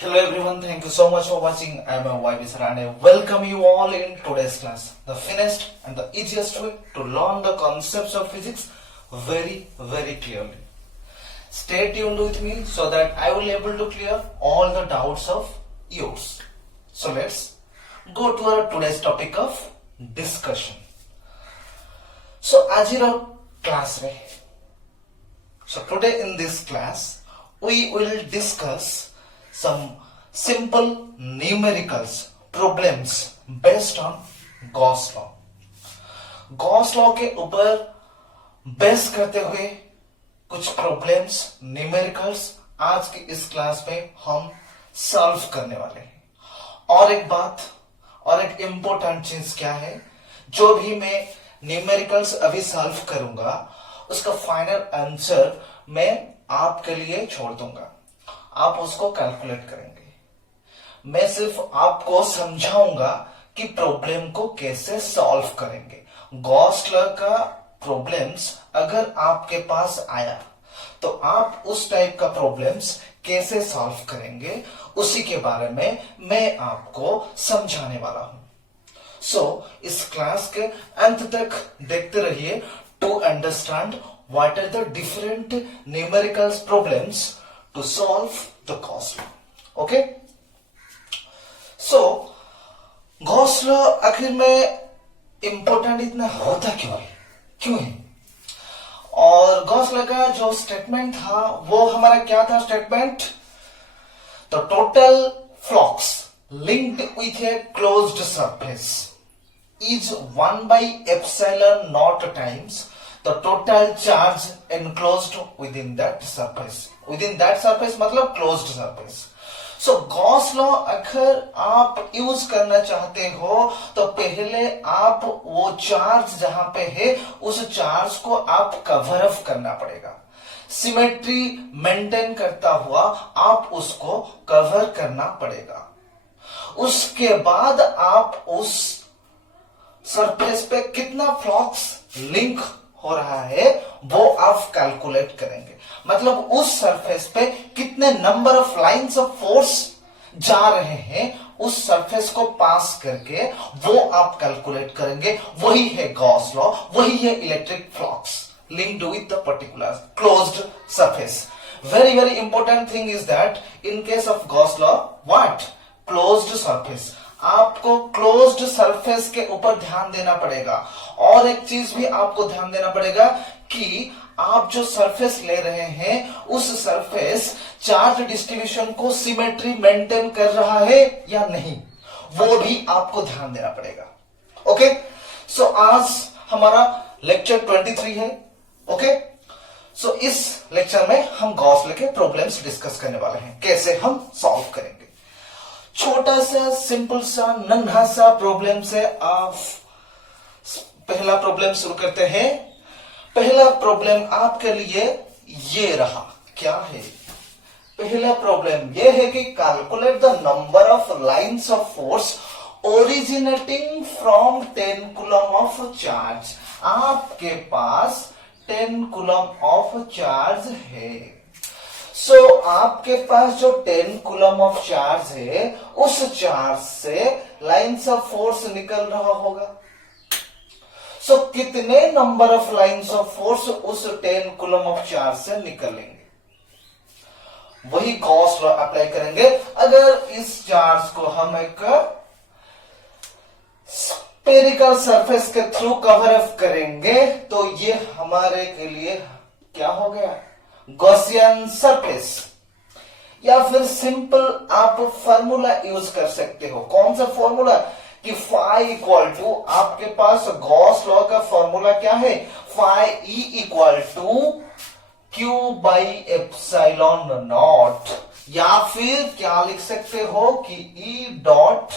Hello everyone, thank you so much for watching. I am YB Sir and I welcome you all in today's class. The finished and the easiest way to learn the concepts of physics very clearly. Stay tuned with me so that I will able to clear all the doubts of yours. So let's go to our today's topic of discussion. So ajira class re. So today in this class we will discuss some simple numericals problems based on Gauss law. Gauss law के ऊपर base करते हुए कुछ problems numericals आज की इस class में हम सॉल्व करने वाले हैं. और एक बात और एक इंपॉर्टेंट चीज क्या है, जो भी मैं न्यूमेरिकल्स अभी सॉल्व करूंगा उसका फाइनल आंसर मैं आपके लिए छोड़ दूंगा. आप उसको कैलकुलेट करेंगे. मैं सिर्फ आपको समझाऊंगा कि प्रॉब्लम को कैसे सॉल्व करेंगे. गॉस लॉ का प्रॉब्लम्स अगर आपके पास आया तो आप उस टाइप का प्रॉब्लम्स कैसे सॉल्व करेंगे उसी के बारे में मैं आपको समझाने वाला हूं. सो इस क्लास के अंत तक देखते रहिए to understand what are the different numericals problems to solve the Gauss law. Okay? So, Gauss law आखिर में इंपॉर्टेंट इतना होता क्यों है? और गॉस लॉ का जो स्टेटमेंट था वो हमारा क्या था statement? The total flux linked with a closed surface is 1 by epsilon naught times the total charge enclosed within that surface. Within that surface मतलब closed surface. So Gauss law अगर आप यूज करना चाहते हो तो पहले आप वो चार्ज जहां पे है उस चार्ज को आप कवर अप करना पड़ेगा. सिमेट्री मेंटेन करता हुआ आप उसको कवर करना पड़ेगा. उसके बाद आप उस सरफेस पे कितना फ्लक्स लिंक हो रहा है वो आप कैलकुलेट करेंगे. मतलब उस सरफेस पे कितने number of lines of force जा रहे हैं उस सरफेस को पास करके वो आप कैलकुलेट करेंगे. वही है गॉस लॉ, वही है electric flux linked with the particular closed surface. Very important thing is that in case of Gauss law, what? Closed surface. आपको क्लोज्ड सरफेस के ऊपर ध्यान देना पड़ेगा. और एक चीज भी आपको ध्यान देना पड़ेगा कि आप जो सरफेस ले रहे हैं उस सरफेस चार्ज डिस्ट्रीब्यूशन को सिमेट्री मेंटेन कर रहा है या नहीं, वो भी आपको ध्यान देना पड़ेगा. ओके, सो आज हमारा लेक्चर 23 है. ओके, सो इस लेक्चर में हम गॉस लॉ के प्रॉब्लम्स डिस्कस करने वाले हैं, कैसे हम सॉल्व करेंगे. छोटा सा सिंपल सा नन्हा सा प्रॉब्लम से आप पहला प्रॉब्लम शुरू करते हैं. पहला प्रॉब्लम आपके लिए ये रहा. क्या है पहला प्रॉब्लम? ये है कि calculate the number of lines of force originating from 10 coulomb of charge. आपके पास 10 कूलम ऑफ चार्ज है. सो आपके पास जो 10 कूलम ऑफ चार्ज है उस चार्ज से लाइंस ऑफ फोर्स निकल रहा होगा. सो कितने number of lines of force उस 10 कूलम ऑफ चार्ज से निकलेंगे, वही गॉस लॉ अप्लाई करेंगे. अगर इस चार्ज को हम एक स्फेरिकल सरफेस के थ्रू कवर अप करेंगे तो ये हमारे के लिए क्या हो गया? Gaussian surface. या फिर सिंपल आप फॉर्मूला यूज कर सकते हो. कौन सा फॉर्मूला? कि फाई इक्वल टू आपके पास गॉस लॉ का फॉर्मूला क्या है? Phi E equal to Q by epsilon naught. या फिर क्या लिख सकते हो कि E dot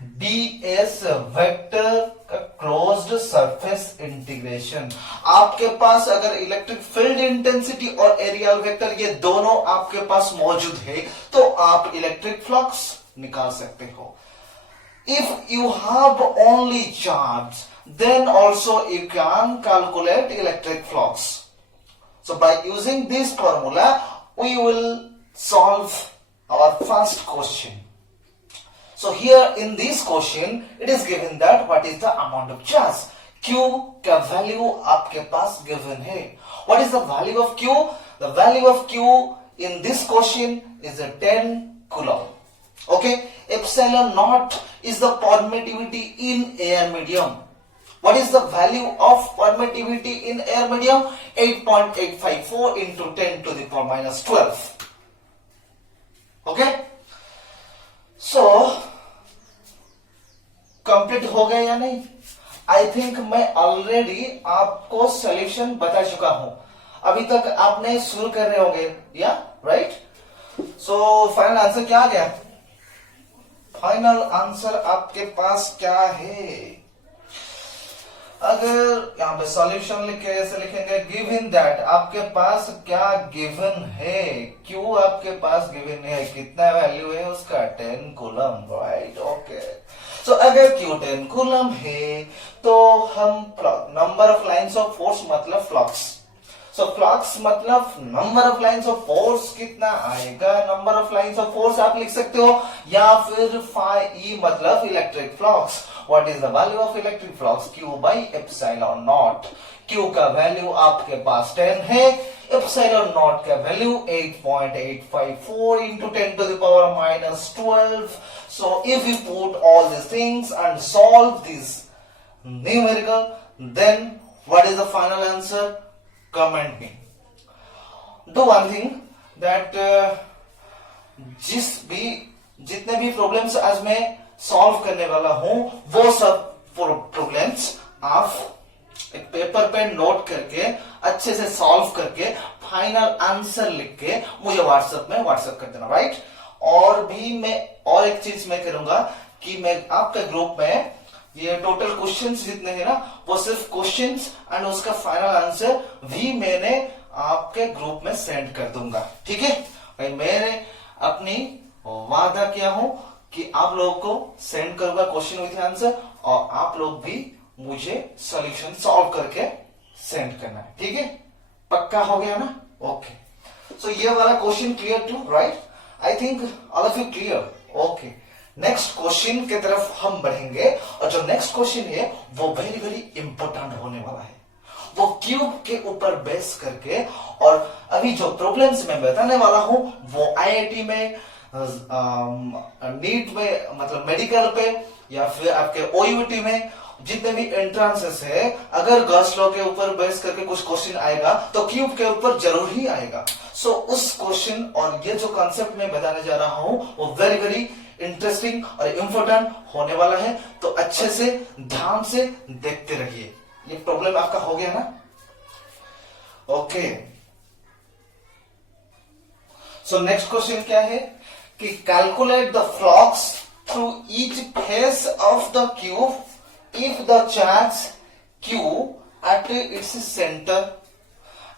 D S vector का क्लोज्ड सरफेस इंटीग्रेशन. आपके पास अगर इलेक्ट्रिक फील्ड इंटेंसिटी और एरियल वेक्टर ये दोनों आपके पास मौजूद है तो आप इलेक्ट्रिक फ्लक्स निकाल सकते हो. If you have only charge, then also you can calculate electric flux. So by using this formula, we will solve our first question. So here in this question it is given that what is the amount of charge. Q का value आपके पास given है. What is the value of Q? The value of Q in this question is a 10 coulomb. Okay, epsilon naught is the permittivity in air medium. What is the value of permittivity in air medium? 8.854 into 10 to the power minus 12. Okay, so complete हो गया या नहीं? I think मैं already आपको solution बता चुका हूं. अभी तक आपने शुरू कर रहे होंगे या राइट. सो फाइनल आंसर क्या आ गया? फाइनल आंसर आपके पास क्या है? अगर यहाँ पे सॉल्यूशन लिख के ऐसे लिखेंगे गिवन दैट, आपके पास क्या गिवन है? क्यू आपके पास गिवन है, कितना वैल्यू है उसका? 10 कूलम, राइट. ओके, सो अगर क्यू 10 कूलम है तो हम number of lines of force मतलब फ्लक्स. सो फ्लक्स मतलब number of lines of force कितना आएगा? Number of lines of force आप लिख सकते हो, या फिर फाई ई मतलब electric flux. What is the value of electric flux? Q by epsilon not. Q का वैल्यू आपके पास 10 है, एप्सिलॉन नॉट का value 8.854 into 10 to the power minus 12. So if we put all these things and solve this numerical, then what is the final answer? Comment me. Do one thing that जितने भी problems आज मैं solve करने वाला हूं वो सब problems आप एक पेपर पे नोट करके अच्छे से सॉल्व करके फाइनल आंसर लिख के मुझे व्हाट्सएप कर देना, राइट. और भी मैं और एक चीज मैं करूंगा कि मैं आपके ग्रुप में ये टोटल क्वेश्चंस जितने हैं ना वो सिर्फ क्वेश्चंस एंड उसका फाइनल आंसर भी मैंने आपके ग्रुप में सेंड कर दूंगा. ठीक है भाई, मैंने अपनी वादा किया हूं कि आप लोगों को सेंड करूंगा क्वेश्चन विथ आंसर, और आप लोग भी मुझे सॉल्यूशन सॉल्व करके सेंड करना है. ठीक है, पक्का हो गया ना? ओके, सो ये वाला question clear to, right? I think all of you clear. Okay, next question की तरफ हम बढ़ेंगे, और जो नेक्स्ट क्वेश्चन है वो वेरी वेरी इंपॉर्टेंट होने वाला है. वो क्यूब के ऊपर बेस करके, और अभी जो प्रॉब्लम्स मैं बताने वाला हूं वो आईआईटी में, नीट में मतलब मेडिकल पे, या फिर आपके ओयूटी में जितने भी एंट्रांसेस है, अगर गॉस लॉ के ऊपर बेस करके कुछ क्वेश्चन आएगा तो क्यूब के ऊपर जरूर ही आएगा. सो उस क्वेश्चन और ये जो कॉन्सेप्ट मैं बताने जा रहा हूं वो वेरी वेरी इंटरेस्टिंग और इंपॉर्टेंट होने वाला है. तो अच्छे से ध्यान से देखते रहिए. ये प्रॉब्लम आपका हो गया ना? ओके, सो नेक्स्ट क्वेश्चन क्या है कि calculate the flux through each face of the cube if the charge Q at its center,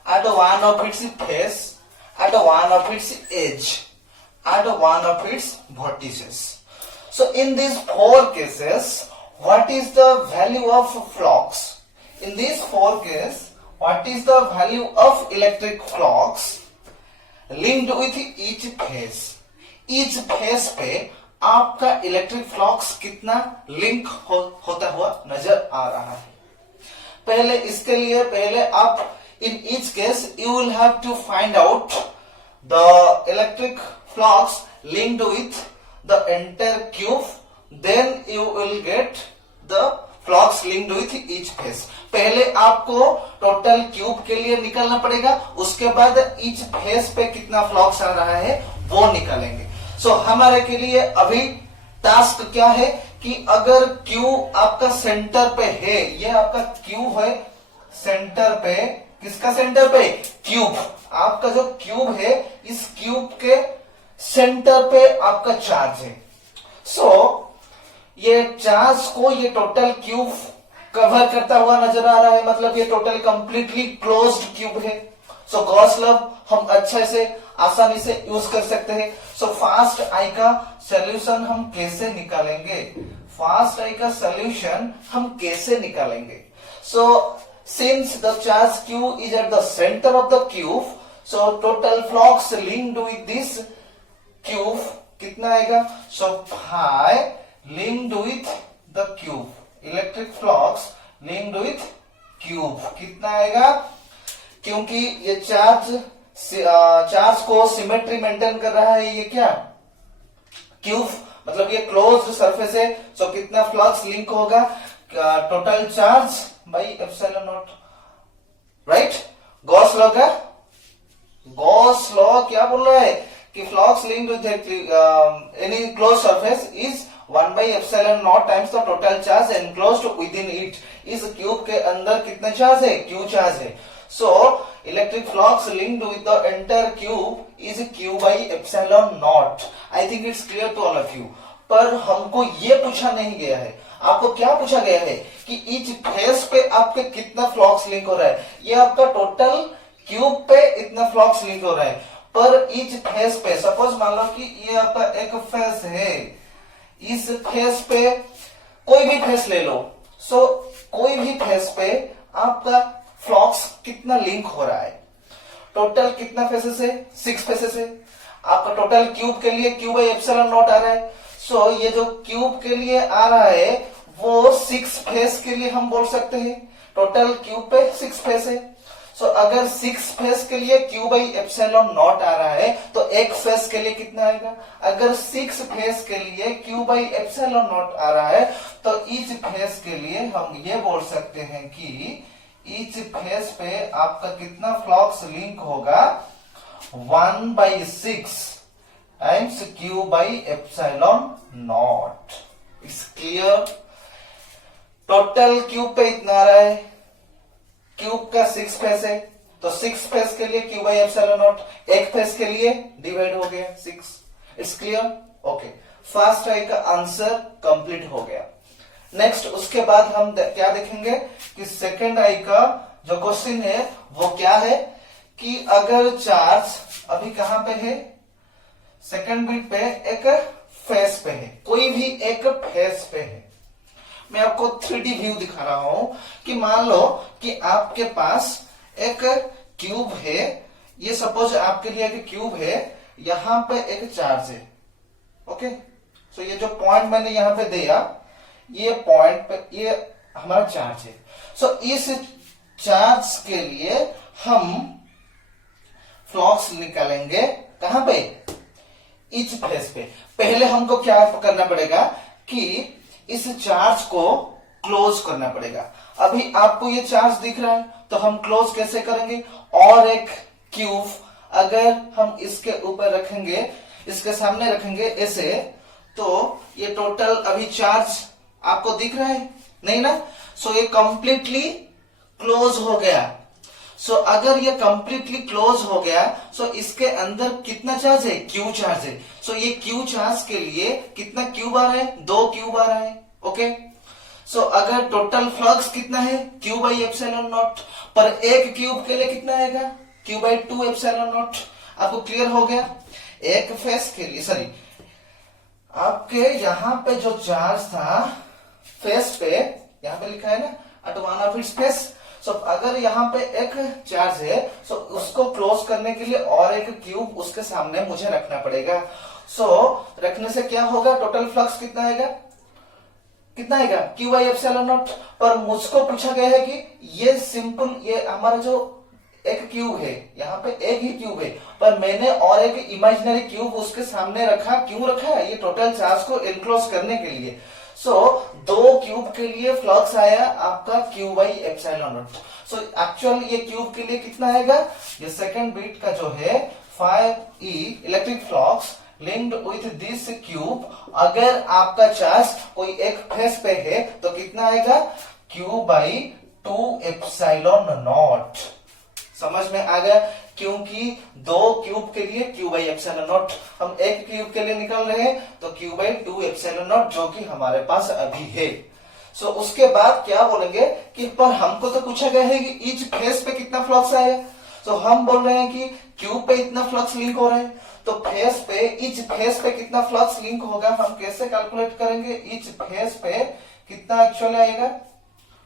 at one of its face, at one of its edge, at one of its vertices. So in these four cases, what is the value of flux? In these four cases, what is the value of electric flux linked with each phase? Each phase पे आपका electric flux कितना link होता हुआ नजर आ रहा है. पहले इसके लिए पहले आप in each case you will have to find out the electric flux linked with the entire cube, then you will get the flux linked with each face. पहले आपको टोटल क्यूब के लिए निकालना पड़ेगा, उसके बाद ईच फेस पे कितना फ्लक्स आ रहा है वो निकालेंगे. सो हमारे के लिए अभी टास्क क्या है कि अगर Q आपका सेंटर पे है, ये आपका Q है सेंटर पे, किसका सेंटर पे? क्यूब. आपका जो क्यूब है इस क्यूब के सेंटर पे आपका चार्ज है. सो ये चार्ज को ये टोटल क्यूब कवर करता हुआ नजर आ रहा है, मतलब ये टोटल कंप्लीटली क्लोज्ड क्यूब है. सो गॉस लॉ हम अच्छे से आसानी से यूज कर सकते हैं. सो फास्ट आई का सॉल्यूशन हम कैसे निकालेंगे? फास्ट आई का सॉल्यूशन हम कैसे निकालेंगे? So since the charge Q is at the center of the cube, so total flux linked with this cube कितना आएगा? So phi linked with the cube, electric flux linked with cube कितना आएगा? क्योंकि ये charge को symmetry maintain कर रहा है, ये क्या क्यूब, मतलब ये क्लोज्ड सरफेस है। सो कितना फ्लक्स लिंक होगा? Total charge by epsilon not, right. Gauss law का, गॉस लॉ क्या बोल रहा है कि flux linked with any close surface is 1 by epsilon naught times the total charge enclosed within it। इस क्यूब के अंदर कितना चार्ज है? क्यू चार्ज है। So electric flux linked with the entire cube is Q by epsilon naught. I think it's clear to all of you. पर हमको ये पूछा नहीं गया है, आपको क्या पूछा गया है कि ईच फेस पे आपके कितना फ्लक्स लिंक हो रहा है। ये आपका टोटल क्यूब पे इतना फ्लक्स लिंक हो रहा है, पर ईच फेस पे, सपोज मान लो कि ये आपका एक फेस है, इस फेस पे कोई भी फेस ले लो। सो कोई भी फेस पे आपका फ्लक्स कितना लिंक हो रहा है? टोटल कितना फेसेस है? 6 फेसेस है। आपका टोटल क्यूब के लिए क्यू बाई एप्सिलॉन नॉट आ रहा है। सो ये जो क्यूब के लिए आ रहा है वो 6 फेस के लिए हम बोल सकते हैं। टोटल क्यूब पे 6 फेस है। सो अगर 6 फेस के लिए क्यू बाई एप्सिलॉन नॉट आ रहा है तो एक फेस के लिए कितना आएगा? अगर 6 फेस के लिए क्यू बाई एप्सिलॉन नॉट आ रहा है तो ईच फेस के लिए हम ये बोल सकते हैं कि ईच फेस पे आपका कितना फ्लक्स लिंक होगा? 1 by 6 times Q by epsilon naught. It's clear. Total cube पे इतना आ रहा है, क्यूब का 6 फेस है तो 6 फेस के लिए क्यू बाई एप्सिलॉन नॉट, एक फेस के लिए डिवाइड हो गया 6। It's clear? ओके, फर्स्ट आई का आंसर कंप्लीट हो गया। नेक्स्ट उसके बाद हम क्या देखेंगे कि सेकेंड आई का जो क्वेश्चन है वो क्या है कि अगर चार्ज अभी कहां पे है? सेकेंड बिट पे एक फेस पे है, कोई भी एक फेस पे है। मैं आपको 3D व्यू दिखा रहा हूं कि मान लो कि आपके पास एक क्यूब है, ये सपोज आपके लिए एक क्यूब है, यहां पे एक चार्ज है। ओके, सो ये जो पॉइंट मैंने यहां पे दिया, ये पॉइंट पे ये हमारा चार्ज है। सो इस चार्ज के लिए हम फ्लक्स निकालेंगे कहां पे? इच फेस पे। पहले हमको क्या करना पड़ेगा कि इस चार्ज को क्लोज करना पड़ेगा। अभी आपको ये चार्ज दिख रहा है तो हम क्लोज कैसे करेंगे? और एक क्यूब अगर हम इसके ऊपर रखेंगे, इसके सामने रखेंगे ऐसे, तो ये टोटल अभी चार्ज आपको दिख रहा है नहीं ना? सो ये कंप्लीटली क्लोज हो गया। सो अगर ये कंप्लीटली क्लोज हो गया सो इसके अंदर कितना चार्ज है? क्यू चार्ज है। सो ये क्यू चार्ज के लिए कितना क्यूब आ रहा है? 2 क्यूब आ रहा है। ओके, सो अगर टोटल फ्लक्स कितना है? क्यू बाई एप्सिलॉन नॉट, पर एक क्यूब के लिए कितना आएगा? Q by 2 epsilon not. आपको क्लियर हो गया? एक फेस के लिए, सॉरी, आपके यहां पे जो चार्ज था फेस पे, यहां पे लिखा है ना at one of its face. So अगर यहाँ पे एक चार्ज है सो उसको क्लोज करने के लिए और एक क्यूब उसके सामने मुझे रखना पड़ेगा। सो रखने से क्या होगा? टोटल फ्लक्स कितना आएगा? कितना आएगा? Q by epsilon not. पर मुझको पूछा गया है कि ये सिंपल, ये हमारा जो एक क्यूब है, यहाँ पे एक ही क्यूब है, पर मैंने और एक इमेजिनरी क्यूब उसके सामने रखा। क्यों रखा है? ये टोटल चार्ज को इनक्लोज करने के लिए। सो 2 क्यूब के लिए फ्लक्स आया आपका Q by epsilon naught. So actual ये क्यूब के लिए कितना आएगा? ये सेकंड बिट का जो है 5e electric flux linked with this cube, अगर आपका चार्ज कोई एक फेस पे है तो कितना आएगा? Q by 2 epsilon not. समझ में आ गया? क्योंकि 2 क्यूब के लिए क्यू बाई एप्सिलॉन नॉट, हम एक क्यूब के लिए निकल रहे हैं तो क्यू बाई 2 एप्सिलॉन नॉट जो कि हमारे पास अभी है। सो उसके बाद क्या बोलेंगे कि पर हमको तो पूछा गया है कि ईच फेस पे कितना फ्लक्स आया। सो हम बोल रहे हैं कि क्यूब पे इतना फ्लक्स लिंक हो रहा है तो फेस पे, ईच फेस पे कितना फ्लक्स लिंक होगा हम कैसे कैलकुलेट करेंगे? ईच फेस पे कितना एक्चुअली आएगा?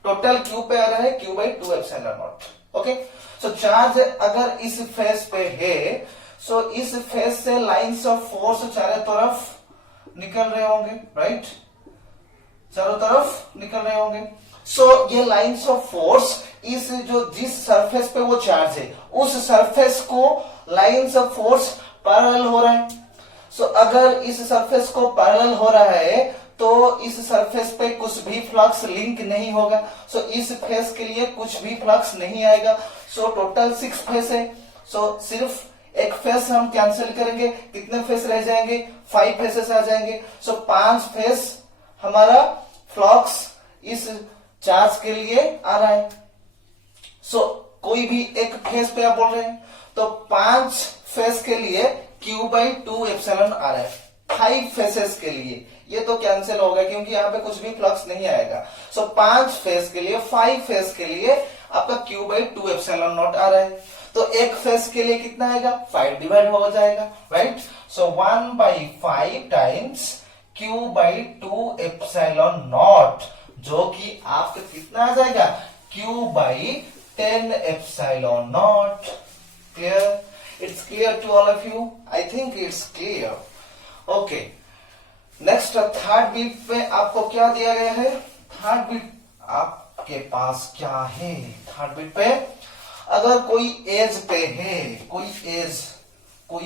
टोटल क्यूब पे आ रहा है Q by 2 epsilon naught. Okay, so charge अगर इस फेस पे है सो इस फेस से लाइंस ऑफ फोर्स चारों तरफ निकल रहे होंगे, राइट, चारों तरफ निकल रहे होंगे। सो ये लाइंस ऑफ फोर्स इस जो जिस सरफेस पे वो चार्ज है उस सरफेस को लाइंस ऑफ फोर्स पैरेलल हो रहा है। सो अगर इस सरफेस को पैरेलल हो रहा है तो इस सरफेस पे कुछ भी फ्लक्स लिंक नहीं होगा। सो इस फेस के लिए कुछ भी फ्लक्स नहीं आएगा। सो टोटल 6 फेस है। सो सिर्फ एक फेस हम कैंसिल करेंगे, कितने फेस रह जाएंगे? 5 फेसेस आ जाएंगे। सो 5 फेस हमारा फ्लक्स इस चार्ज के लिए आ रहा है। सो कोई भी एक फेस पे आप बोल रहे हैं तो 5 फेस के लिए Q/2 एप्सिलॉन आ रहा है। 5 फेसेस के लिए ये तो कैंसिल होगा क्योंकि यहाँ पे कुछ भी फ्लक्स नहीं आएगा। सो 5 फेस के लिए, 5 फेस के लिए आपका Q/2 एप्सिलॉन नॉट आ रहा है। तो एक फेस के लिए कितना आएगा? 5 डिवाइड हो जाएगा, right. So 1/5 times Q/2 epsilon not, जो कि आपका कितना आ जाएगा? Q/10 epsilon not. Clear? It's clear to all of you? I think it's clear. Okay. Next, third beat पे आपको क्या दिया गया है? थर्ड बीट आपके पास क्या है? थर्ड बीट पे अगर कोई एज पे है, कोई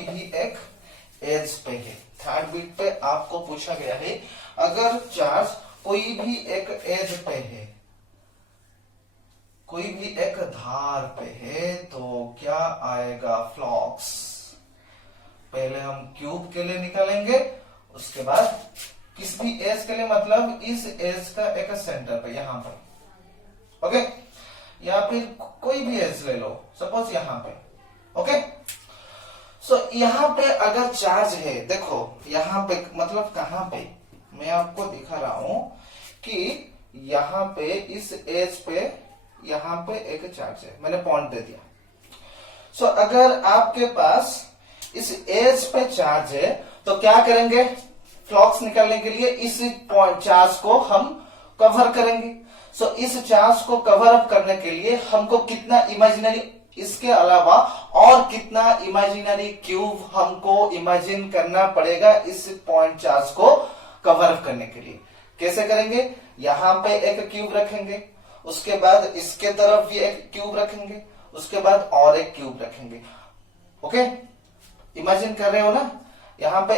भी एक एज पे है, थर्ड बीट पे आपको पूछा गया है अगर चार्ज कोई भी एक एज पे है, कोई भी एक धार पे है तो क्या आएगा फ्लक्स? पहले हम क्यूब के लिए निकालेंगे, उसके बाद किस भी एज के लिए, मतलब इस एज का एक सेंटर पे यहां पर, ओके, या फिर कोई भी एज ले लो, सपोज यहां पे, ओके। सो यहां पे अगर चार्ज है, देखो यहां पे मतलब कहां पे, मैं आपको दिखा रहा हूं कि यहां पे इस एज पे यहां पे एक चार्ज है, मैंने पॉइंट दे दिया। सो अगर आपके पास इस एज पे चार्ज है तो क्या करेंगे? फ्लक्स निकालने के लिए इस पॉइंट चार्ज को हम कवर करेंगे। सो इस चार्ज को कवर अप करने के लिए हमको कितना इमेजिनरी, इसके अलावा और कितना इमेजिनरी क्यूब हमको इमेजिन करना पड़ेगा इस पॉइंट चार्ज को कवर अप करने के लिए? कैसे करेंगे? यहां पे एक क्यूब रखेंगे, उसके बाद इसके तरफ भी एक क्यूब रखेंगे, उसके बाद और एक क्यूब रखेंगे, ओके। इमेजिन कर रहे हो ना? यहां पे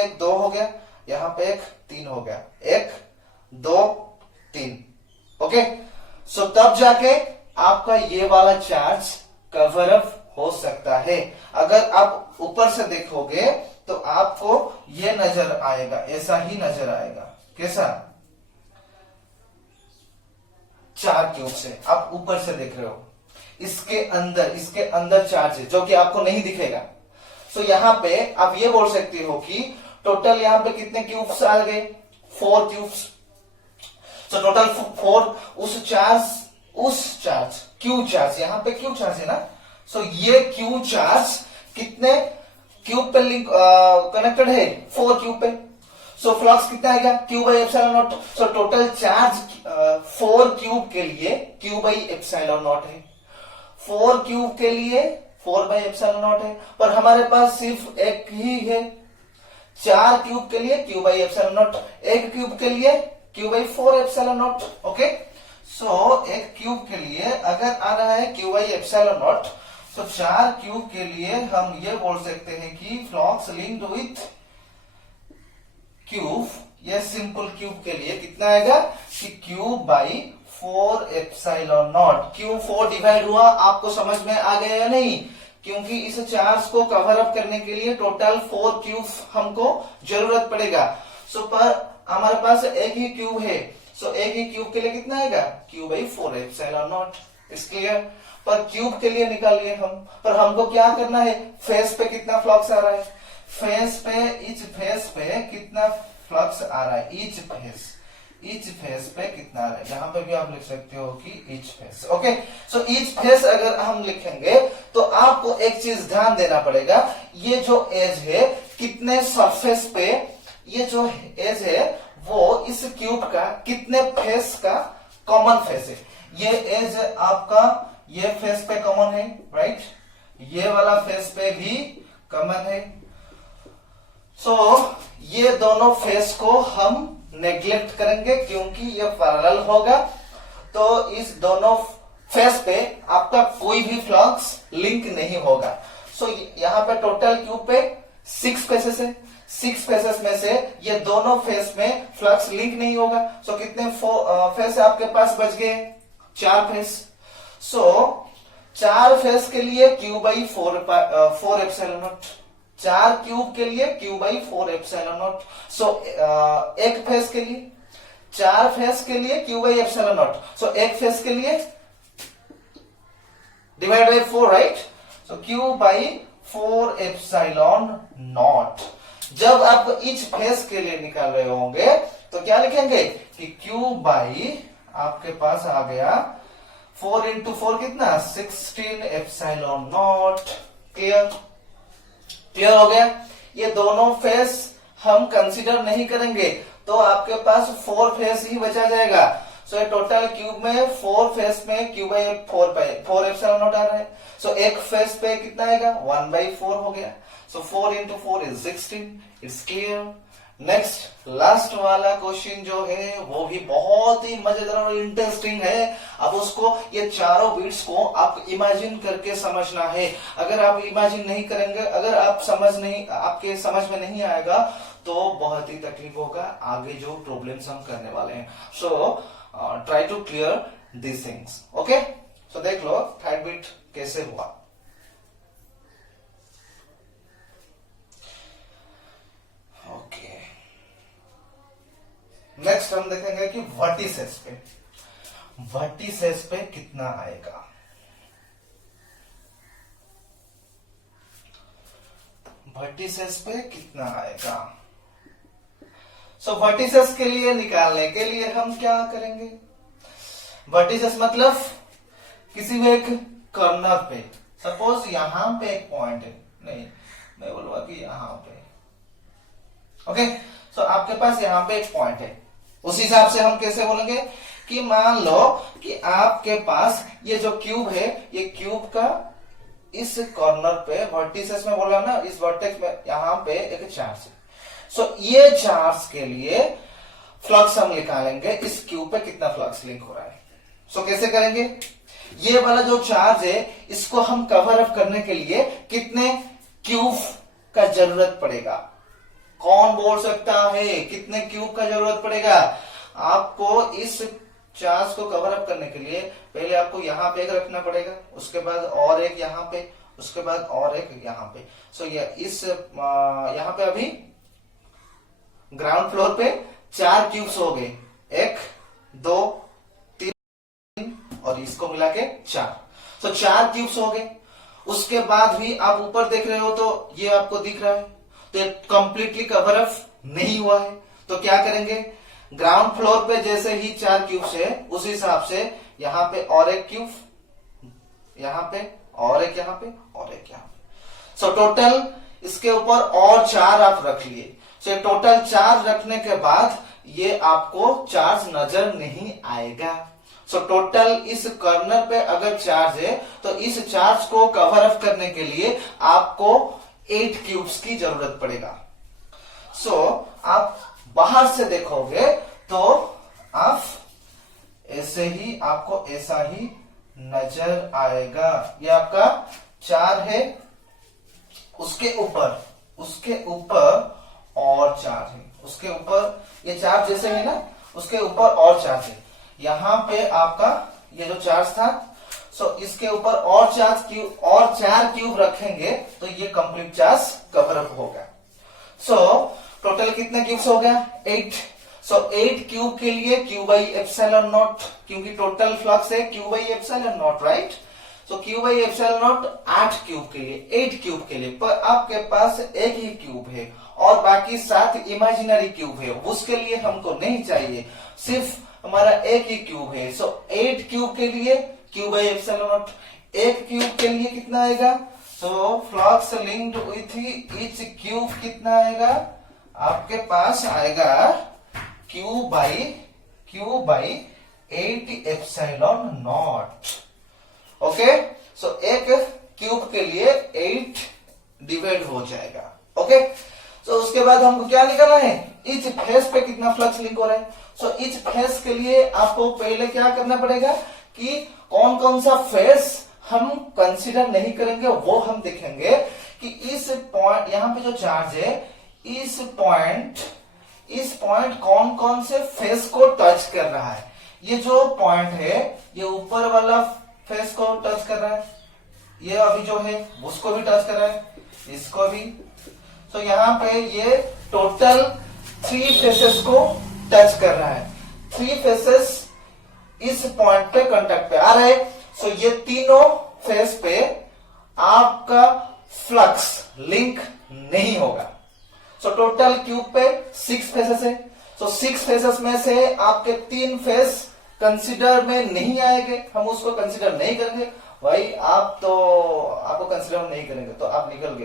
एक 2 हो गया, यहां पे एक 3 हो गया, 1 2 3, ओके। सो तब जाके आपका ये वाला चार्ज कवर अप हो सकता है। अगर आप ऊपर से देखोगे तो आपको ये नजर आएगा, ऐसा ही नजर आएगा। कैसा? 4 क्यूब से आप ऊपर से देख रहे हो, इसके अंदर चार्ज है जो कि आपको नहीं दिखेगा। सो यहां पे आप ये बोल सकते हो कि टोटल यहां पे कितने क्यूब्स आ गए? 4 क्यूब्स। सो टोटल 4 उस चार्ज क्यू चार्ज, यहां पे क्यू चार्ज है ना। सो ये क्यू चार्ज कितने क्यूब पे लिंक कनेक्टेड है? 4 क्यूब पे। सो फ्लक्स कितना आएगा? Q/ε0। So total charge 4 cube के लिए Q/ε0 है। 4 क्यूब के लिए 4/ε0 है, पर हमारे पास सिर्फ एक ही है। 4 क्यूब के लिए Q/ε0, एक क्यूब के लिए Q/4ε0, ओके। सो एक क्यूब के लिए अगर आ रहा है Q/ε0, तो 4 क्यूब के लिए हम ये बोल सकते हैं कि फ्लक्स लिंक्ड विथ क्यूब, ये सिंपल क्यूब के लिए कितना आएगा कि Q/4ε0। क्यू 4 डिवाइड हुआ, आपको समझ में आ गया या नहीं? क्योंकि इस चार्ज को कवर अप करने के लिए टोटल 4 क्यूब हमको जरूरत पड़ेगा। सो पर हमारे पास एक ही क्यूब है, सो एक ही क्यूब के लिए कितना आएगा? Q/4ε0। इस क्लियर? पर क्यूब के लिए निकालिए हम, पर हमको क्या करना है? फेस पे कितना फ्लक्स आ रहा है, फेस पे, ईच फेस पे कितना फ्लक्स आ रहा है, ईच फेस पे कितना आ रहा है। यहां पे भी आप लिख सकते हो कि each face, okay. So each face अगर हम लिखेंगे तो आपको एक चीज ध्यान देना पड़ेगा, ये जो एज है कितने सरफेस पे, ये जो एज है वो इस क्यूब का कितने फेस का कॉमन फेस है। ये एज आपका ये फेस पे कॉमन है, राइट। ये वाला फेस पे भी कॉमन है। सो ये दोनों फेस को हम नेग्लेक्ट करेंगे क्योंकि ये पैरेलल होगा, तो इस दोनों फेस पे आपका कोई भी फ्लक्स लिंक नहीं होगा। सो यहाँ पे टोटल क्यूब पे 6 फेसेस है, 6 फेसेस में से ये दोनों फेस में फ्लक्स लिंक नहीं होगा। सो कितने फेस आपके पास बच गए? 4 फेस। सो 4 फेस के लिए Q by 4 epsilon not, 4 cube के लिए क्यू बाई 4 एप्सिलॉन नॉट। सो एक फेस के लिए, 4 फेस के लिए क्यू बाई एप्सिलॉन नॉट। सो एक फेस के लिए divide by 4, right? So Q by 4 epsilon not. जब आप इच फेस के लिए निकाल रहे होंगे तो क्या लिखेंगे कि क्यू बाई आपके पास आ गया 4 इंटू 4 कितना? 16 एप्सिलॉन नॉट। क्लियर? क्लियर हो गया? ये दोनों फेस हम कंसीडर नहीं करेंगे तो आपके पास 4 फेस ही बचा जाएगा। सो ये टोटल क्यूब में 4 फेस में क्यू बाई 4 एप्सिलॉन नॉट आ रहा है। सो एक फेस पे कितना आएगा? 1/4 हो गया। सो 4 into 4 is 16। It's clear? Next last वाला क्वेश्चन जो है वो भी बहुत ही मजेदार और इंटरेस्टिंग है। अब उसको ये चारों बिट्स को आप इमेजिन करके समझना है। अगर आप इमेजिन नहीं करेंगे, अगर आप आपके समझ में नहीं आएगा तो बहुत ही तकलीफ होगा आगे जो प्रॉब्लम्स हम करने वाले हैं। So try to clear this things. Okay, so देख लो थर्ड बिट कैसे हुआ। ओके, नेक्स्ट हम देखेंगे कि वर्टिसेस पे कितना आएगा। वर्टिसेस पे कितना आएगा? सो वर्टिसेस के लिए निकालने के लिए हम क्या करेंगे? वर्टिसेस मतलब किसी भी एक कॉर्नर पे, सपोज यहां पे एक पॉइंट है, नहीं मैं बोलूंगा कि यहां पे। ओके, सो आपके पास यहां पे एक पॉइंट है। उस हिसाब से हम कैसे बोलेंगे कि मान लो कि आपके पास ये जो क्यूब है, ये क्यूब का इस कॉर्नर पे वर्टिसेस में बोला ना, इस वर्टेक्स में यहां पे एक चार्ज है। सो ये चार्ज के लिए फ्लक्स हम निकालेंगे, इस क्यूब पे कितना फ्लक्स लिंक हो रहा है। सो कैसे करेंगे? ये वाला जो चार्ज है इसको हम कवर अप करने के लिए कितने क्यूब का जरूरत पड़ेगा? कौन बोल सकता है कितने क्यूब का जरूरत पड़ेगा? आपको इस चार्ज को कवर अप करने के लिए पहले आपको यहां पे एक रखना पड़ेगा, उसके बाद और एक यहां पे, उसके बाद और एक यहां पे। सो ये इस यहां पे अभी ग्राउंड फ्लोर पे 4 क्यूब्स हो गए, 1 2 3 और इसको मिला के 4। सो 4 क्यूब्स हो गए। उसके बाद भी आप ऊपर देख रहे हो तो ये आपको दिख रहा है, तो ये कंप्लीटली कवर अप नहीं हुआ है। तो क्या करेंगे? ग्राउंड फ्लोर पे जैसे ही 4 क्यूब्स है उस हिसाब से यहां पे और एक क्यूब, यहां पे और एक, यहां पे और एक, यहां पे। सो टोटल इसके ऊपर और 4 आप रख लिए। सो टोटल 4 रखने के बाद ये आपको चार्ज नजर नहीं आएगा। सो टोटल इस कॉर्नर पे अगर चार्ज है तो इस चार्ज को कवर अप करने के लिए आपको 8 क्यूब्स की जरूरत पड़ेगा। सो आप बाहर से देखोगे तो आप ऐसे ही, आपको ऐसा ही नजर आएगा। ये आपका 4 है, उसके ऊपर और 4 है, उसके ऊपर ये 4 जैसे है ना, उसके ऊपर और 4 है। यहां पे आपका ये जो चार्ज था, सो इसके ऊपर और 4 क्यूब रखेंगे तो ये कंप्लीट चार्ज कवर अप होगा। सो टोटल कितने क्यूब्स हो गया? 8। सो 8 क्यूब के लिए क्यू बाई एप्सिलॉन नॉट, क्योंकि टोटल फ्लक्स है Q by epsilon not, right? So Q by epsilon not 8 cube के लिए, 8 क्यूब के लिए। पर आपके पास एक ही क्यूब है और बाकी 7 इमेजिनरी क्यूब है, उसके लिए हमको नहीं चाहिए, सिर्फ हमारा एक ही क्यूब है। सो 8 क्यूब के लिए Q by epsilon naught, 1 cube के लिए कितना आएगा? So flux linked with each cube कितना आएगा? आपके पास आएगा Q by 8 epsilon naught. Okay, so एक क्यूब के लिए 8 डिवाइड हो जाएगा। ओके, तो उसके बाद हमको क्या निकालना है, इच फेस पे कितना फ्लक्स लिंक हो रहा है। सो इच फेस के लिए आपको पहले क्या करना पड़ेगा कि कौन कौन सा फेस हम कंसीडर नहीं करेंगे वो हम देखेंगे कि इस पॉइंट, यहां पे जो चार्ज है इस पॉइंट कौन कौन से फेस को टच कर रहा है। ये जो पॉइंट है ये ऊपर वाला फेस को टच कर रहा है, ये अभी जो है उसको भी टच कर रहा है, इसको भी। तो यहाँ पे ये टोटल 3 फेसेस को टच कर रहा है। 3 फेसेस इस पॉइंट पे कांटेक्ट पे आ रहे हैं। सो ये तीनों फेस पे आपका फ्लक्स लिंक नहीं होगा। सो टोटल क्यूब पे 6 फेसेस है। सो 6 फेसेस में से आपके 3 फेस कंसीडर में नहीं आएंगे, हम उसको कंसीडर नहीं करेंगे। भाई आप तो आपको कंसीडर नहीं करेंगे तो आप निकल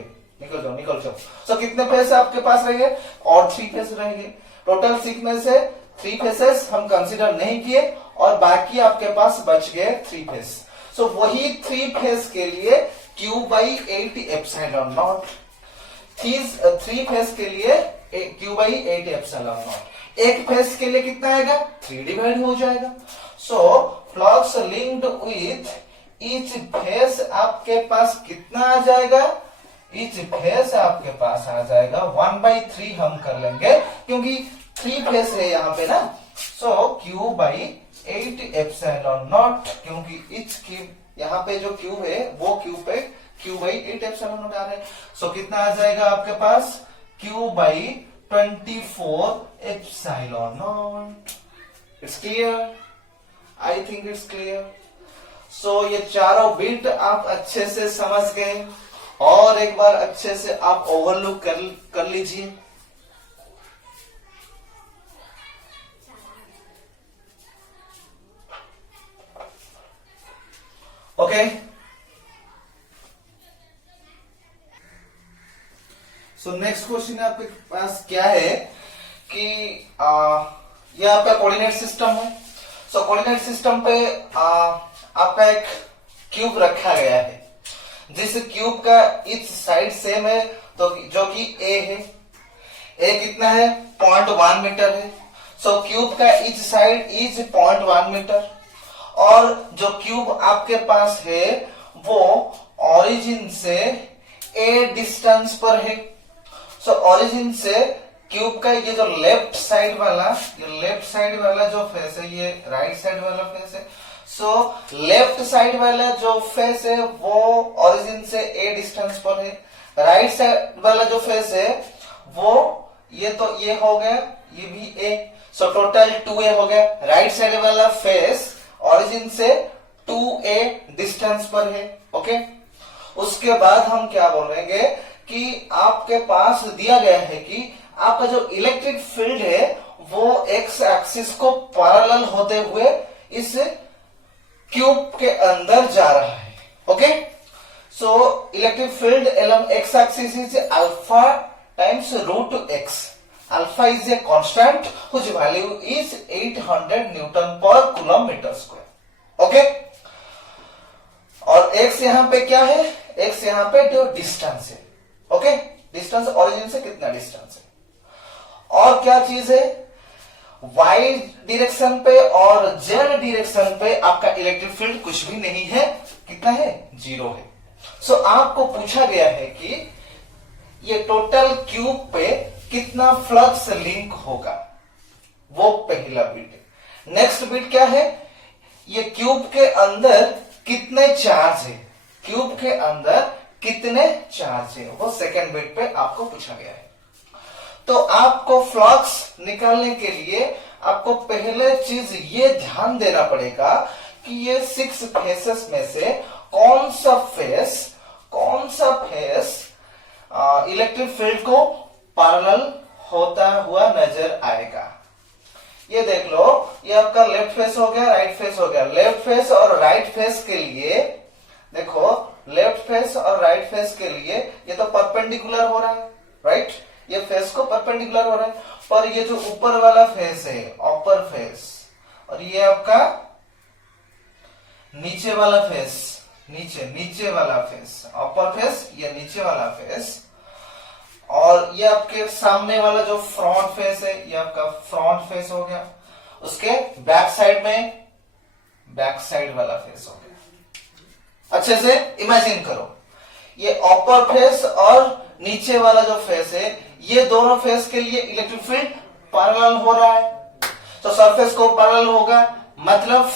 जाओ। सो कितने फेस आपके पास रहेंगे, और 3 फेस रहेंगे। टोटल 6 में से 3 फेसेस हम कंसीडर नहीं किए और बाकी आपके पास बच गए 3 फेस। सो वही 3 फेस के लिए Q/8 एप्सिलॉन नॉट, 3 फेस के लिए Q/8 एप्सिलॉन नॉट। एक फेस के लिए कितना आएगा, 3 डिवाइड हो जाएगा। सो flux linked with each face आपके पास कितना आ जाएगा, ईच फेस आपके पास आ जाएगा 1/3 हम कर लेंगे क्योंकि 3 फेस है यहाँ पे ना। सो Q/8 एप्सिलॉन नॉट, क्योंकि ईच क्यूब यहाँ पे जो क्यूब है वो क्यूब पे Q/8 एप्सिलॉन नॉट आ रहा है। सो कितना आ जाएगा आपके पास, Q/24 epsilon naught. It's clear, I think it's clear. So ये चारों बिट आप अच्छे से समझ गए, और एक बार अच्छे से आप ओवरलुक कर लीजिए। ओके, सो नेक्स्ट क्वेश्चन आपके पास क्या है कि ये आपका कोऑर्डिनेट सिस्टम है। सो कोऑर्डिनेट सिस्टम पे आपका एक क्यूब रखा गया है, जिस क्यूब का इच साइड सेम है, तो जो कि ए है। ए कितना है, 0.1 मीटर है। सो क्यूब का इच साइड इज 0.1 मीटर, और जो क्यूब आपके पास है वो ओरिजिन से ए डिस्टेंस पर है। सो ओरिजिन से क्यूब का ये जो लेफ्ट साइड वाला जो फेस है, ये राइट साइड वाला फेस है। सो लेफ्ट साइड वाला जो फेस है वो ओरिजिन से ए डिस्टेंस पर है। राइट साइड वाला जो फेस है वो ये तो ये हो गया, ये भी ए। सो टोटल 2a हो गया। राइट साइड वाला फेस ओरिजिन से 2a डिस्टेंस पर है। ओके, उसके बाद हम क्या बोलेंगे कि आपके पास दिया गया है कि आपका जो इलेक्ट्रिक फील्ड है वो एक्स एक्सिस को पैरेलल होते हुए इस क्यूब के अंदर जा रहा है। Okay, so electric field along x axis is alpha times √x. Alpha is a constant whose value is 800 Newton per Coulomb meter square. Okay, और x यहां पे क्या है, x यहां पे जो डिस्टेंस है। ओके, डिस्टेंस ओरिजिन से कितना डिस्टेंस है, और क्या चीज है, y डायरेक्शन पे और z डायरेक्शन पे आपका इलेक्ट्रिक फील्ड कुछ भी नहीं है, कितना है, 0 है। सो आपको पूछा गया है कि ये टोटल क्यूब पे कितना फ्लक्स लिंक होगा, वो पहला बिट है। नेक्स्ट बिट क्या है, ये क्यूब के अंदर कितने चार्ज है, क्यूब के अंदर कितने चार्ज है, वो सेकेंड बिट पे आपको पूछा गया है। तो आपको फ्लक्स निकालने के लिए आपको पहले चीज ये ध्यान देना पड़ेगा कि ये 6 फेसेस में से कौन सा फेस इलेक्ट्रिक फील्ड को पैरेलल होता हुआ नजर आएगा। ये देख लो, ये आपका लेफ्ट फेस हो गया, राइट फेस हो गया। लेफ्ट फेस और राइट फेस के लिए देखो, लेफ्ट फेस और राइट फेस के लिए ये तो परपेंडिकुलर हो रहा है, राइट, ये फेस को परपेंडिकुलर हो रहा है। पर ये जो ऊपर वाला फेस है, अपर फेस, और ये आपका नीचे वाला फेस, नीचे, नीचे वाला फेस, अपर फेस या नीचे वाला फेस, और ये आपके सामने वाला जो फ्रंट फेस है ये आपका फ्रंट फेस हो गया, उसके बैक साइड में बैक साइड वाला फेस हो गया। अच्छे से इमेजिन करो, ये अपर फेस और नीचे वाला जो फेस है ये दोनों फेस के लिए इलेक्ट्रिक फील्ड पैरेलल हो रहा है, तो सरफेस को पैरेलल होगा, मतलब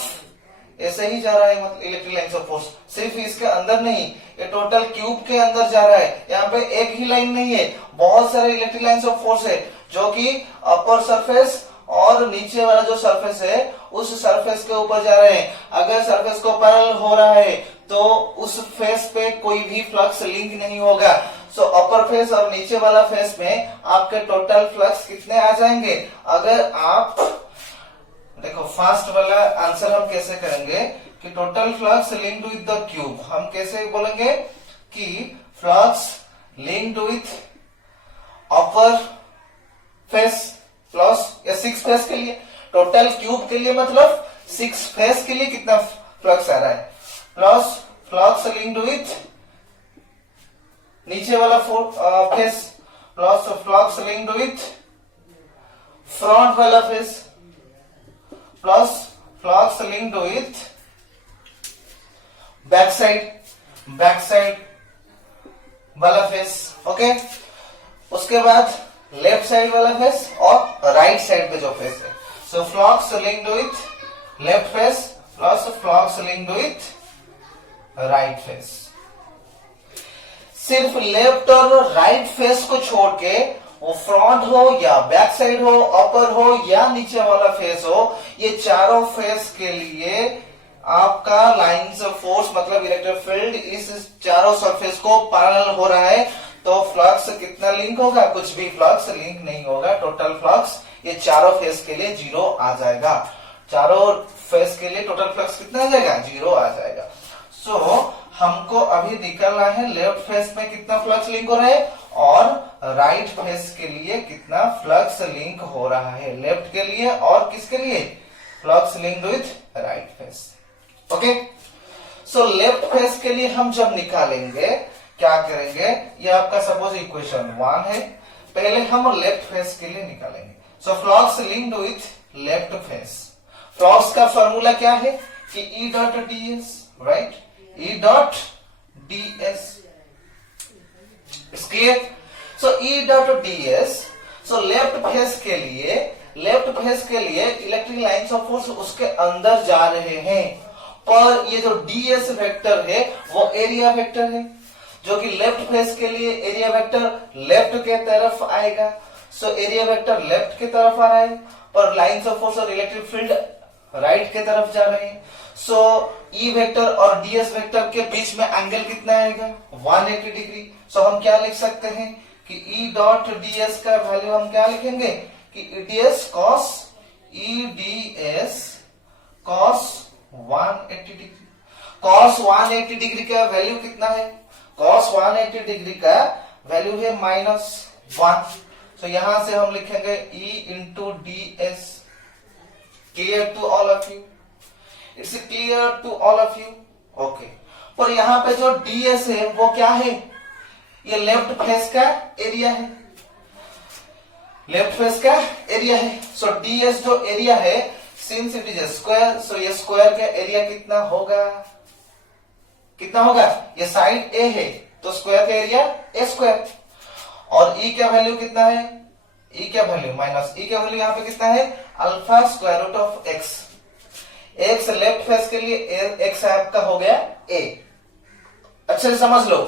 ऐसे ही जा रहा है, मतलब इलेक्ट्रिक लाइन्स ऑफ फोर्स सिर्फ इसके अंदर नहीं, ये टोटल क्यूब के अंदर जा रहा है। यहाँ पे एक ही लाइन नहीं है, बहुत सारे इलेक्ट्रिक लाइन्स ऑफ फोर्स है जो कि अपर सरफेस और नीचे वाला जो सरफेस है उस सरफेस के ऊपर जा रहे हैं। अगर सरफेस को पैरेलल हो रहा है तो उस फेस पे कोई भी फ्लक्स लिंक नहीं होगा। सो अपर फेस और नीचे वाला फेस में आपके टोटल फ्लक्स कितने आ जाएंगे? अगर आप देखो फर्स्ट वाला आंसर हम कैसे करेंगे कि total flux linked with the cube, हम कैसे बोलेंगे कि flux linked with upper face plus या 6 फेस के लिए, टोटल क्यूब के लिए मतलब 6 फेस के लिए कितना फ्लक्स आ रहा है, प्लस फ्लक्स लिंक्ड विथ नीचे वाला face plus flux linked with front वाला face plus flux linked with back side वाला फेस। ओके, उसके बाद लेफ्ट साइड वाला फेस और राइट साइड पे जो फेस है, so flux linked with left face plus flux linked with right face. सिर्फ लेफ्ट और राइट फेस को छोड़ के वो फ्रंट हो या बैक साइड हो, अपर हो या नीचे वाला फेस हो, ये चारों फेस के लिए आपका लाइन्स ऑफ फोर्स मतलब इलेक्ट्रिक फील्ड इस चारों सरफेस को पैरेलल हो रहा है, तो फ्लक्स कितना लिंक होगा? कुछ भी फ्लक्स लिंक नहीं होगा। टोटल फ्लक्स ये चारों फेस के लिए 0 आ जाएगा। चारों फेस के लिए टोटल फ्लक्स कितना आ जाएगा? 0 आ जाएगा। सो हमको अभी निकालना है लेफ्ट फेस में कितना फ्लक्स लिंक हो रहा है और राइट फेस के लिए कितना फ्लक्स लिंक हो रहा है। लेफ्ट के लिए और किसके लिए? Flux linked with right face. Okay, so left face के लिए हम जब निकालेंगे क्या करेंगे, ये आपका सपोज इक्वेशन 1 है, पहले हम लेफ्ट फेस के लिए निकालेंगे। सो flux linked with left face, flux का फॉर्मूला क्या है कि E dot ds, right, E dot ds, it's clear. So E dot ds, so left face के लिए इलेक्ट्रिक लाइन्स ऑफ फोर्स उसके अंदर जा रहे हैं, पर ये जो ds वेक्टर है वो एरिया वेक्टर है, जो कि लेफ्ट फेस के लिए एरिया वेक्टर लेफ्ट के तरफ आएगा। सो एरिया वेक्टर लेफ्ट के तरफ आ रहा है, पर लाइन्स ऑफ फोर्स और इलेक्ट्रिक फील्ड राइट के तरफ जा रहे हैं। सो ई वेक्टर और ds वेक्टर के बीच में एंगल कितना आएगा? 180 डिग्री। सो हम क्या लिख सकते हैं कि E डॉट ds का वैल्यू हम क्या लिखेंगे कि ds cos EDS cos 180 degree. cos 180 degree का वैल्यू कितना है? cos 180 डिग्री का वैल्यू है -1। तो यहां से हम लिखेंगे E into ds। Clear to all of you? It's clear to all of you? Okay, पर यहां पे जो ds है वो क्या है? ये लेफ्ट फेस का एरिया है, लेफ्ट फेस का एरिया है। सो ds जो एरिया है, since it is a square, so ये स्क्वायर का एरिया कितना होगा? कितना होगा? ये साइड a है तो स्क्वायर का एरिया a स्क्वायर, और E का वैल्यू कितना है? E का वैल्यू माइनस E का वैल्यू यहाँ पे कितना है? Alpha square root of x। x left face के लिए x आपका हो गया a। अच्छे से समझ लो,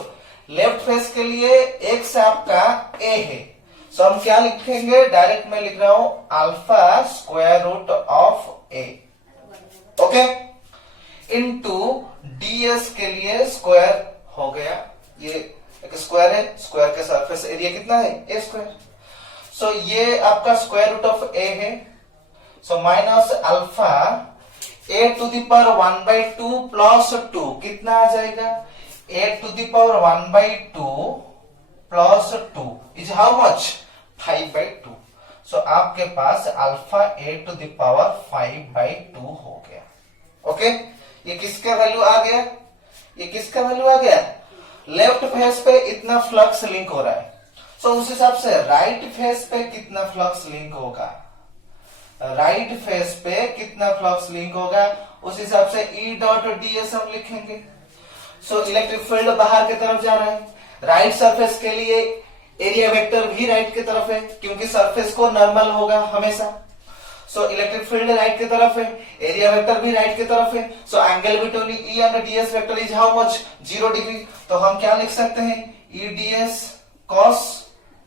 लेफ्ट फेस के लिए x आपका a है। सो हम क्या लिखेंगे? डायरेक्ट में लिख रहा हूं alpha square root of a, okay, into ds के लिए स्क्वायर हो गया, ये एक स्क्वायर है, स्क्वायर का सरफेस एरिया कितना है? a square. सो ये आपका स्क्वायर रूट ऑफ a है। So minus alpha a to the power 1/2 plus 2 कितना आ जाएगा? a to the power 1/2 plus 2 is how much? 5/2। So आपके पास alpha a to the power 5/2 हो गया। ओके, ये किसका वैल्यू आ गया? ये किसका वैल्यू आ गया, लेफ्ट फेस पे इतना फ्लक्स लिंक हो रहा है। सो उस हिसाब से राइट फेस पे कितना फ्लक्स लिंक होगा, राइट फेस पे कितना फ्लक्स लिंक होगा, उस हिसाब से E डॉट ds हम लिखेंगे। सो इलेक्ट्रिक फील्ड बाहर की तरफ जा रहा है, राइट सरफेस के लिए एरिया वेक्टर भी राइट की तरफ है क्योंकि सरफेस को नॉर्मल होगा हमेशा। सो इलेक्ट्रिक फील्ड राइट की तरफ है, एरिया वेक्टर भी राइट की तरफ है। So angle between E and ds vector is how much, 0 degree. तो हम क्या लिख सकते हैं, E ds cos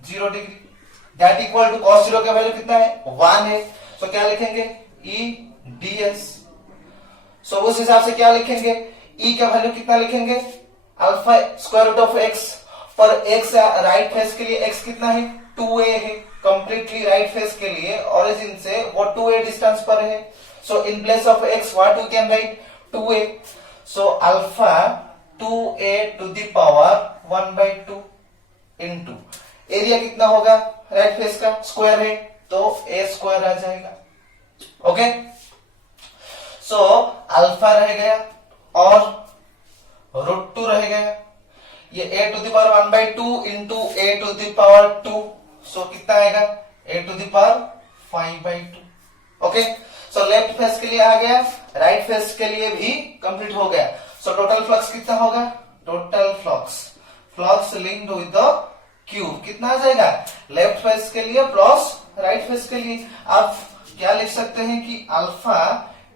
0 degree that equal to cos 0 का वैल्यू कितना है, 1 है। सो क्या लिखेंगे, E ds। सो उस हिसाब से क्या लिखेंगे, E का वैल्यू कितना लिखेंगे, alpha square root of x, पर x राइट फेस के लिए x कितना है, 2a है, कंप्लीटली राइट फेस के लिए ओरिजिन से वो 2a डिस्टेंस पर है। So in place of x what we can write, 2a। So alpha 2a to the power 1/2 into area कितना होगा राइट फेस का, स्क्वायर है तो a स्क्वायर आ जाएगा। ओके, सो अल्फा रह गया और √2 रह गया, ये a to the power 1/2 into a to the power 2। So कितना आएगा, a to the power 5/2। Okay, so left face के लिए आ गया, राइट फेस के लिए भी कंप्लीट हो गया। सो टोटल फ्लक्स कितना होगा, total flux linked with the cube कितना आ जाएगा, लेफ्ट फेस के लिए प्लस राइट फेस के लिए। आप क्या लिख सकते हैं कि alpha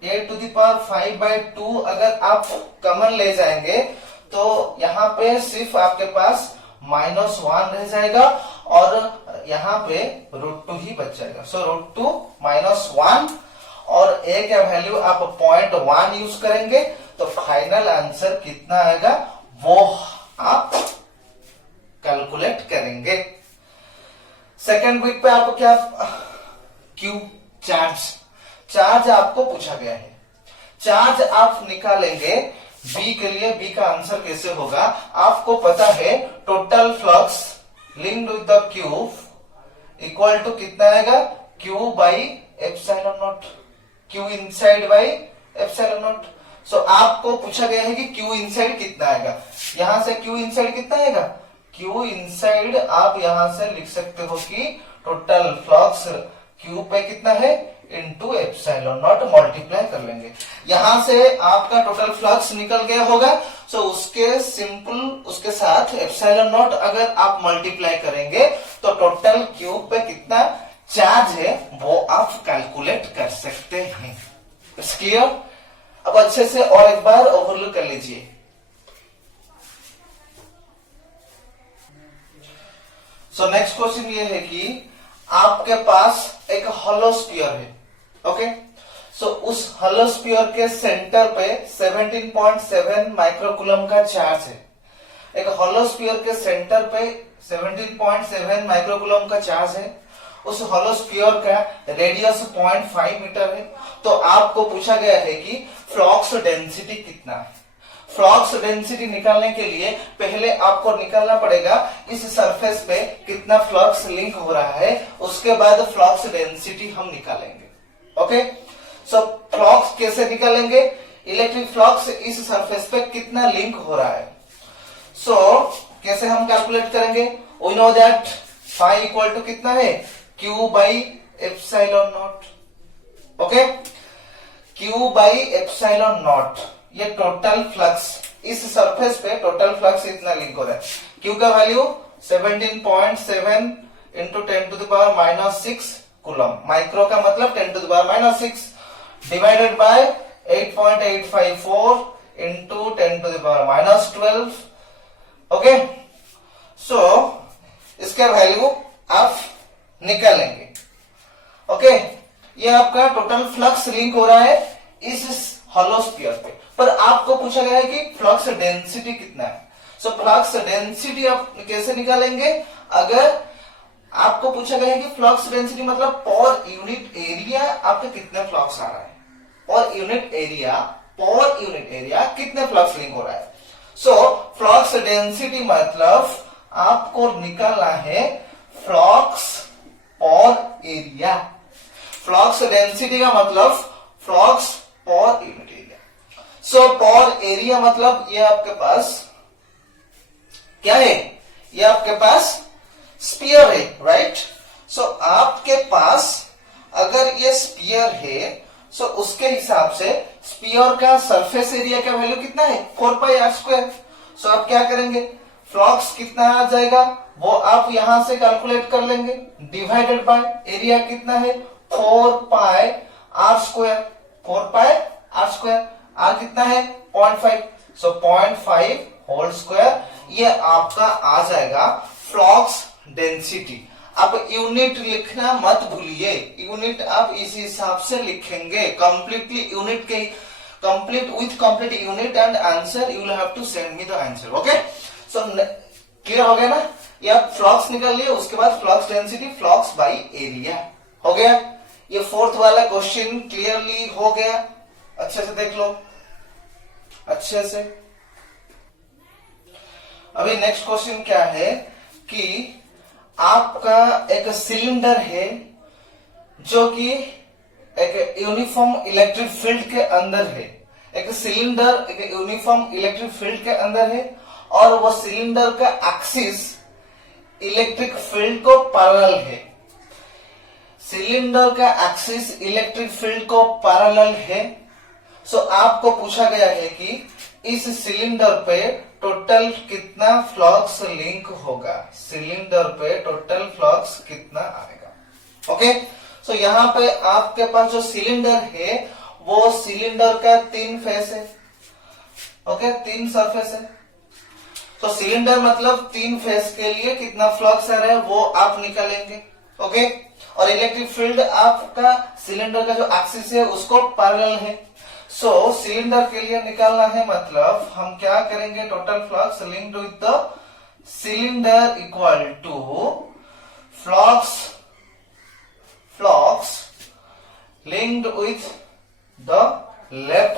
a to the power 5/2 अगर आप कॉमन ले जाएंगे तो यहाँ पे सिर्फ आपके पास -1 रह जाएगा और यहाँ पे √2 ही बच जाएगा। सो √2 -1 और a का वैल्यू आप 0.1 यूज करेंगे तो फाइनल आंसर कितना आएगा वो आप कैलकुलेट करेंगे। सेकेंड बिट पे आपको क्या, क्यू चार्ज आपको पूछा गया है, चार्ज आप निकालेंगे बी के लिए। बी का आंसर कैसे होगा, आपको पता है total flux linked with the cube equal to कितना आएगा, Q by epsilon naught, Q inside by epsilon naught. So आपको पूछा गया है कि क्यू इनसाइड कितना आएगा, यहां से क्यू इनसाइड कितना आएगा, क्यू इनसाइड आप यहां से लिख सकते हो कि टोटल फ्लक्स क्यू पे कितना है इंटू एप्सिलॉन नॉट, मल्टीप्लाई कर लेंगे। यहां से आपका टोटल फ्लक्स निकल गया होगा। सो उसके साथ एप्सिलॉन नॉट अगर आप मल्टीप्लाई करेंगे तो टोटल क्यूब पे कितना चार्ज है वो आप कैलकुलेट कर सकते हैं। क्लियर? अब अच्छे से और एक बार ओवरलुक कर लीजिए। सो नेक्स्ट क्वेश्चन ये है कि आपके पास एक हॉलो स्फीयर है। ओके, सो उस हॉलो स्फीयर के सेंटर पे 17.7 माइक्रोकूलम का चार्ज है। एक हॉलो स्फीयर के सेंटर पे 17.7 माइक्रोकूलम का चार्ज है। उस हॉलो स्फीयर का रेडियस 0.5 मीटर है। तो आपको पूछा गया है कि फ्लक्स डेंसिटी कितना है। फ्लक्स डेंसिटी निकालने के लिए पहले आपको निकालना पड़ेगा इस सरफेस पे कितना फ्लक्स लिंक हो रहा है, उसके बाद फ्लक्स डेंसिटी हम निकालेंगे। ओके, सो फ्लक्स कैसे निकालेंगे, इलेक्ट्रिक फ्लक्स इस सरफेस पे कितना लिंक हो रहा है। सो कैसे हम कैलकुलेट करेंगे, we know that phi equal to कितना है, Q by epsilon naught. Okay, Q by epsilon naught, ये टोटल फ्लक्स इस सरफेस पे टोटल फ्लक्स इतना लिंक हो रहा है। क्यू का value 17.7 into 10 to the power -6 coulomb, micro का मतलब 10 to the power -6 divided by 8.854 into 10 to the power -12। Okay, so इसका वैल्यू आप निकालेंगे। ओके, ये आपका टोटल फ्लक्स लिंक हो रहा है इस हॉलो स्फीयर पे, पर आपको पूछा गया है कि फ्लक्स डेंसिटी कितना है। सो फ्लक्स डेंसिटी आप कैसे निकालेंगे, अगर आपको पूछा गया है कि फ्लक्स डेंसिटी मतलब पर यूनिट एरिया आपके कितने फ्लक्स आ रहा है, पर यूनिट एरिया कितने फ्लक्स लिंक हो रहा है। सो फ्लक्स डेंसिटी मतलब आपको निकालना है फ्लक्स पर एरिया। फ्लक्स डेंसिटी का मतलब फ्लक्स पर यूनिट एरिया। सो पोर एरिया मतलब ये आपके पास क्या है, ये आपके पास स्पीयर है, राइट। सो आपके पास अगर ये स्पीयर है, सो उसके हिसाब से स्पीयर का सरफेस एरिया का वैल्यू कितना है, 4πr²। सो आप क्या करेंगे, फ्लक्स कितना आ जाएगा वो आप यहां से कैलकुलेट कर लेंगे, डिवाइडेड बाय एरिया कितना है 4πr²। 4πr², आर कितना है 0.5। सो 0.5 होल स्क्वायर, ये आपका आ जाएगा फ्लक्स डेंसिटी। आप यूनिट लिखना मत भूलिए, यूनिट आप इस हिसाब से लिखेंगे, कंप्लीटली यूनिट के, complete with complete unit and answer you will have to send me the answer. Okay, so clear हो गया ना, ये आप फ्लक्स निकाल लिए, उसके बाद flux density flux by area हो गया। ये फोर्थ वाला क्वेश्चन क्लियरली हो गया, अच्छे से देख लो अच्छे से। अभी नेक्स्ट क्वेश्चन क्या है कि आपका एक सिलेंडर है जो कि एक यूनिफॉर्म इलेक्ट्रिक फील्ड के अंदर है। एक सिलेंडर एक यूनिफॉर्म इलेक्ट्रिक फील्ड के अंदर है और वो सिलेंडर का एक्सिस इलेक्ट्रिक फील्ड को पैरेलल है। सिलेंडर का एक्सिस इलेक्ट्रिक फील्ड को पैरेलल है। सो आपको पूछा गया है कि इस सिलेंडर पे टोटल कितना फ्लक्स लिंक होगा, सिलेंडर पे टोटल फ्लक्स कितना आएगा। ओके, सो यहाँ पे आपके पास जो सिलेंडर है वो सिलेंडर का 3 फेस है। ओके, 3 सरफेस है। तो सिलेंडर मतलब 3 फेस के लिए कितना फ्लक्स आ रहा है वो आप निकालेंगे। ओके, और इलेक्ट्रिक फील्ड आपका सिलेंडर का जो एक्सिस है उसको पैरेलल है। सो सिलेंडर के लिए निकालना है, मतलब हम क्या करेंगे, total flux linked with the cylinder equal to flux linked with the left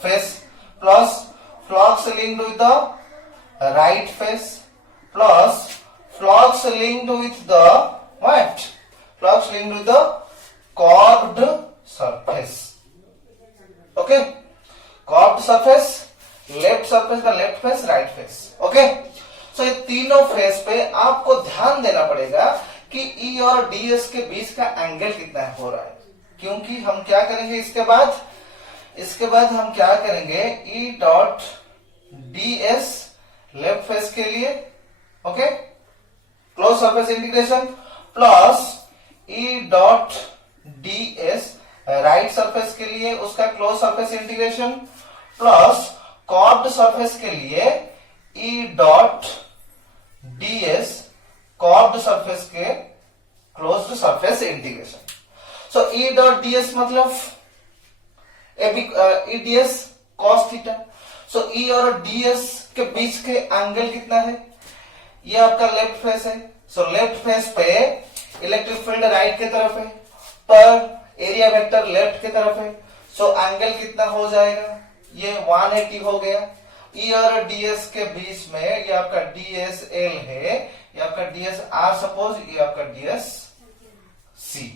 face plus flux linked with the right face plus flux linked with the what, flux linked with the curved surface. Okay, curved surface, left surface का left face, right face. Okay, so ये तीनों face पे आपको ध्यान देना पड़ेगा कि ई और डीएस के बीच का एंगल कितना हो रहा है, क्योंकि हम क्या करेंगे इसके बाद हम क्या करेंगे, E dot DS left face के लिए, okay, close surface integration plus E dot DS right surface के लिए उसका close surface integration plus curved surface के लिए E dot DS curved surface के क्लोज्ड सरफेस इंटीग्रेशन। सो ई डॉट डीएस मतलब ई DS cos theta. सो ई और डीएस के बीच के एंगल कितना है, ये आपका लेफ्ट फेस है। सो लेफ्ट फेस पे इलेक्ट्रिक फील्ड राइट की तरफ है पर एरिया वेक्टर लेफ्ट की तरफ है। सो एंगल कितना हो जाएगा, ये 180 हो गया। ई और डीएस के बीच में ये आपका डीएस एल है, ये आपका डीएस आर सपोज, ये आपका डीएस सी।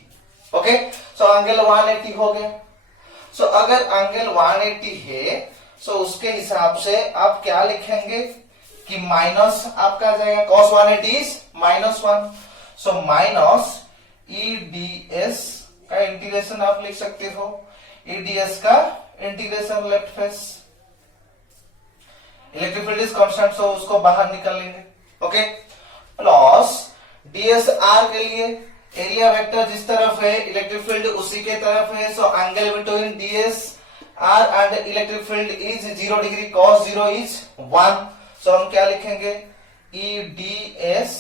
ओके, सो एंगल 180 हो गया। सो अगर एंगल 180 है सो उसके हिसाब से आप क्या लिखेंगे कि माइनस आपका आ जाएगा, cos 180 is -1। So minus E DS का इंटीग्रेशन आप लिख सकते हो, ईडीएस का integration left face, electric field is constant so उसको बाहर निकाल लेंगे। ओके, प्लस डीएस आर के लिए एरिया वेक्टर जिस तरफ है इलेक्ट्रिक फील्ड उसी के तरफ है। So angle between DS R and electric field is 0 degree, cos 0 is 1। So हम क्या लिखेंगे, ई डीएस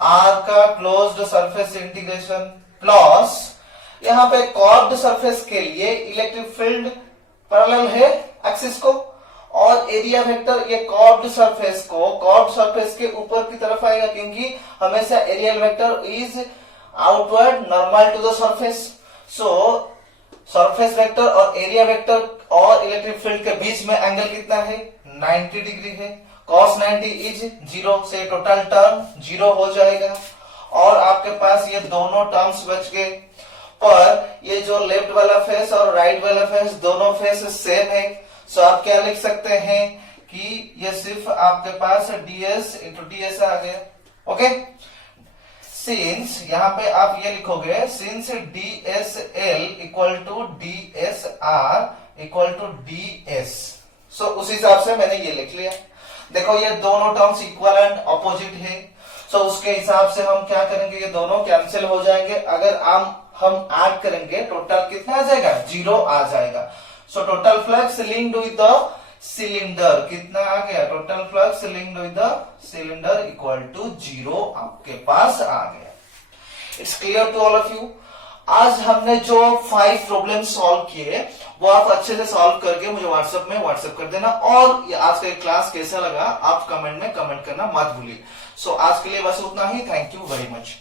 आर का क्लोज्ड सरफेस इंटीग्रेशन प्लस यहां पे कर्व्ड सरफेस के लिए इलेक्ट्रिक फील्ड पैरेलल है एक्सिस को और एरिया वेक्टर ये कर्व्ड सरफेस को कर्व्ड सरफेस के ऊपर की तरफ आएगा, क्योंकि हमेशा areal vector is outward normal to the surface. So surface vector और एरिया वेक्टर और इलेक्ट्रिक फील्ड के बीच में एंगल कितना है, 90 डिग्री है। cos 90 इज 0 से टोटल टर्म 0 हो जाएगा और आपके पास ये दोनों टर्म्स बच गए। पर ये जो लेफ्ट वाला फेस और राइट वाला फेस दोनों फेस सेम है, सो आप क्या लिख सकते हैं कि ये सिर्फ आपके पास ds इंटू ds आ गया। ओके, सिंस यहाँ पे आप ये लिखोगे since dsl equal to dsr equal to ds, so उस हिसाब से मैंने ये लिख लिया। देखो ये दोनों टर्म्स इक्वल एंड अपोजिट है, सो उसके हिसाब से हम क्या करेंगे, ये दोनों कैंसिल हो जाएंगे। अगर हम ऐड करेंगे टोटल कितना आ जाएगा, 0 आ जाएगा। So total flux linked with the cylinder कितना आ गया, total flux linked with the cylinder equal to 0 आपके पास आ गया। It's clear to all of you. आज हमने जो 5 प्रॉब्लम सॉल्व किए वो आप अच्छे से सॉल्व करके मुझे व्हाट्सएप कर देना, और ये आज का क्लास कैसा लगा आप कमेंट में कमेंट करना मत भूलिए। सो आज के लिए बस उतना ही। Thank you very much.